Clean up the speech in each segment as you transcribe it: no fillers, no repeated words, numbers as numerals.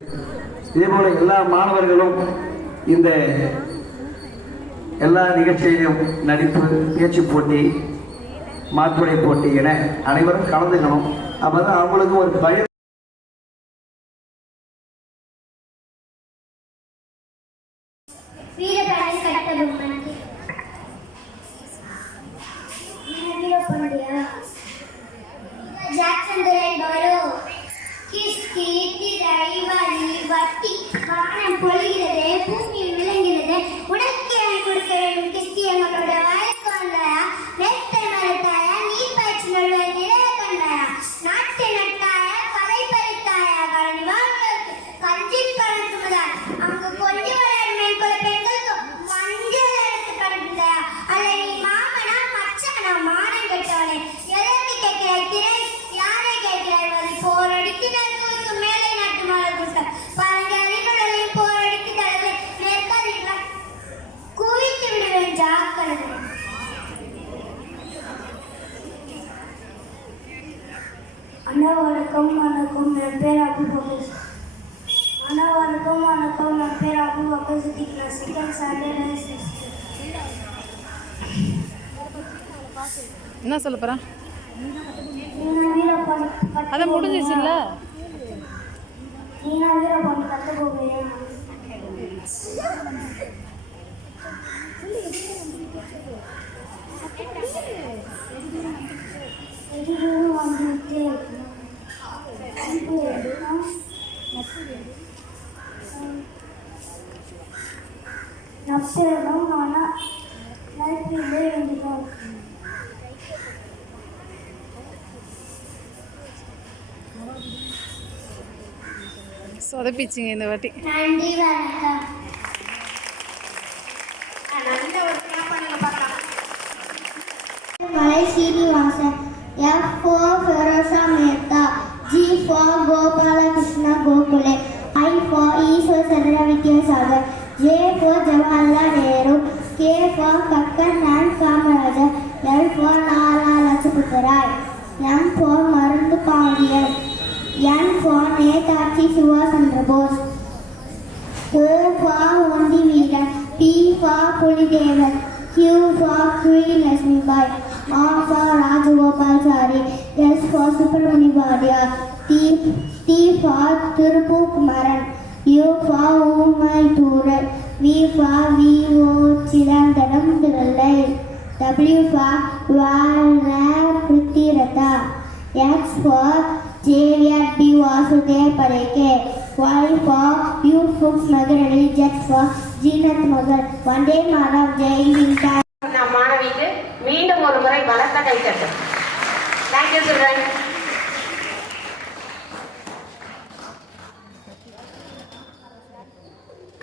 இதேபோல எல்லா மாணவர்களும் இந்த எல்லா நிகழ்ச்சியிலும் நடிப்பு, பேச்சு போட்டி, மாற்றுடை போட்டி என அனைவரும் கலந்துக்கணும். அப்பதான் அவங்களுக்கு ஒரு பயம். பொழிகிறது, பூமியில் விளங்குகிறது, உனக்கு கொடுக்க வேண்டும் கிறிஸ்தி எங்களோட வழக்கு வந்தாயா, நெத்தை மறுத்தாயா, நீர் பயிற்சி நடுவர் நிலவ கண்டாயா, நாட்டை நட்டாயா, கரை பறித்தாயா, கரணி வாழ்வதற்கு கஞ்சி பறந்துமுதார், அங்கு கொண்டு வர மேற்கொள்ள பெண்களுக்கு மஞ்சள் எடுத்து கடந்தாயா, அல்ல நீ மாமனா மச்சானா மானம் கட்டவனே, எதற்கு கேட்கிறாய் திரை, யாரை கேட்கிறாய் வரி, போரடித்து நெருங்குவதற்கு மேலே நாட்டு மாலை கொடுத்த பரஞ்ச அறிவுகளையும் போரடித்து தடவை மேற்காதீர்கள், குவித்து விடுவேன் ஜாக்கிரதை. அண்ணா வணக்கம். வணக்கம், என் பேர் அபுபக்கர். அண்ணா வணக்கம். வணக்கம், என் பேர் அபுபக்கர் சித்திக். நான் செகண்ட் ஸ்டாண்டர்ட். என்ன சொல்ல போகிறேன்? அதை முடிஞ்சிச்சு இல்லை? நீனா வீரப்பன் கத்த போகையா? வந்துட்டு நப்பேரும் ஆனால் நைட்டிலே இருந்துட்டோம். சொதப்பிச்சிங்க இந்த வாட்டி. நன்றி, வணக்கம். மலை Srinivasan. F for Feroza Mehta. G for Gopala Krishna Gokule. I for Ishwar Chandra Vidyasagar. J for Jawaharlal Nehru. K for Kakkanan Kamaraja. L for Lala Lajpat Rai. M for Marundu Pandiyan. N for Netaji Subhash Chandra Bose. O for Ondi Veeran. P for Pulidevan. Q for Queen Lakshmibai. R for Rajagopalachari. S for Subramani Vadia. T for Thirupu Kumaran. U for Umay Thurai. V for V.O. Chidandaram Pillai. W for Valra Prithvirata. X for Xavier B. Vasudev Pareke. Y for U. Fuchs Magarani. Z for Jeenath Magar. Vande Mataram. Jai Hind. நம் மாணவிக்கு மீண்டும் ஒரு முறை பலத்த கைத்தட்டு. Thank you children.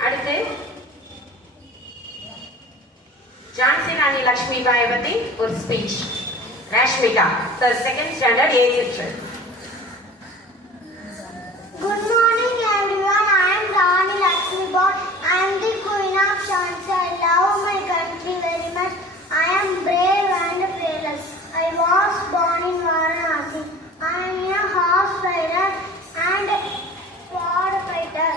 அடுத்து ஜான்சி ராணி லட்சுமிபாயை பத்தி ஒரு speech. Rashmika, second standard, 8th grade. Good morning everyone. I am Rani Lakshmibai. I am the queen of chants. I love my country very much. I am brave and fearless. I was born in Varanasi. I am a horse rider and sword fighter.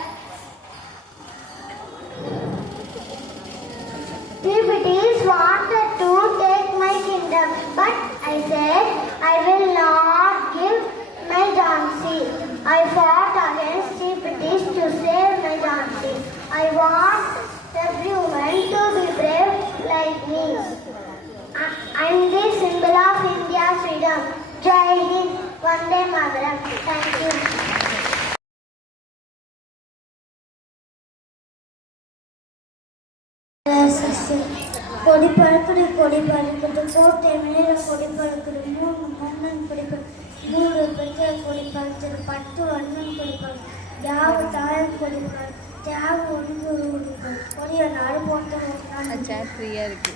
The British wanted to take my kingdom, but I said I will not give my Jhansi. I fought against the British to save my Jhansi. I want everyone to be brave like me. I am the symbol of India's freedom. Jai Hind, Vande Mataram. Thank you. கொடி பறக்குது, கொடி பறக்குது, கோட்டை மேல கொடி பறக்குது, மூணு மன்னன் கொடி பறக்குது, நூறு பெற்ற கொடி பறக்குது, 10 வண்ணன் கொடி பறக்குது, யாவு தாயம் கொடி பறக்குது, தியாகு ஒன்று கொடிய நாடு போட்ட ஃப்ரீயா இருக்கு.